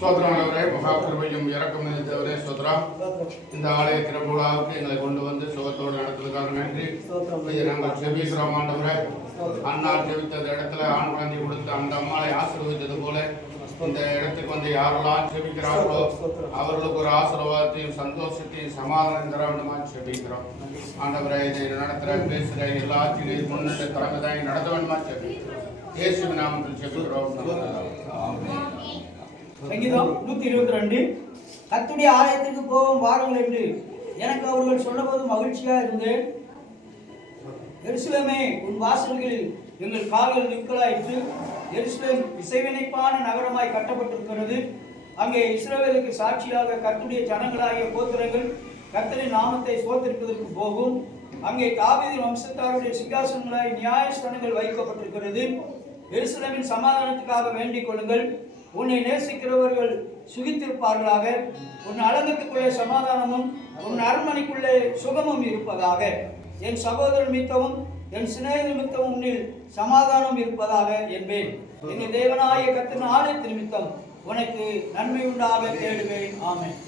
ஸ்தோத்திரமானவரே, மகா கிருபையும் இரக்கம் நிறைந்தவரே, ஸ்தோத்திரம். இந்த ஆலய திறப்புவிழாவுக்கு எங்களை கொண்டு வந்து சுகத்தோடு நடத்துவதற்காக நன்றி. நாங்கள் ஜெபிக்கிறோம் ஆண்டவரே. அன்னார் ஜெபித்த இடத்துல ஆண் குழந்தை கொடுத்து அந்த அம்மாவை ஆசீர்வதித்தது போல இந்த இடத்துக்கு வந்து யாரெல்லாம் ஜெபிக்கிறார்களோ அவர்களுக்கு ஒரு ஆசீர்வாதத்தையும் சந்தோஷத்தையும் சமாதானம் தர வேண்டுமா ஜெபிக்கிறோம் ஆண்டவரே. இதை நடத்துகிற பேசுகிற எல்லாத்தையும் முன்னிட்டு தலைமைதாய் நடத்த வேண்டுமா ஜெபிக்கிறோம். இயேசுவின் நாமத்தில் ஜெபிக்கிறோம். சங்கீதம் 122. கர்த்தருடைய ஆலயத்திற்கு போவோம் வாருங்கள் என்று எனக்கு அவர்கள் சொன்னபோது மகிழ்ச்சியா இருந்தேன். எருசலேமே, உன் வாசல்களில் எங்கள் கால்கள் நிற்கலாயிற்று. எருசலேம் இசைவினைப்பான நகரமாய் கட்டப்பட்டிருக்கிறது. அங்கே இஸ்ரவேலுக்கு சாட்சியாக கர்த்தருடைய ஜனங்களாகிய கோத்திரங்கள் கர்த்தரின் நாமத்தை சோதரிப்பதற்கு போகும். அங்கே தாவீதின் வம்சத்தாருடைய சிங்காசனங்களாய் நியாயஸ்தானங்கள் வைக்கப்பட்டிருக்கிறது. எருசலேமின் சமாதானத்துக்காக வேண்டிக் கொள்ளுங்கள். உன்னை நேசிக்கிறவர்கள் சுகித்திருப்பார்களாக. உன் அலங்கத்துக்குள்ளே சமாதானமும் உன் அரண்மனைக்குள்ளே சுகமும் இருப்பதாக. என் சகோதரன் மித்தமும் என் சிநேகித நிமித்தமும் உன்னில் சமாதானம் இருப்பதாக என்பேன். எங்கள் தேவனாய கர்த்தரின் ஆலயத்தின் நிமித்தம் உனக்கு நன்மை உண்டாக தேடுவேன். ஆமென்.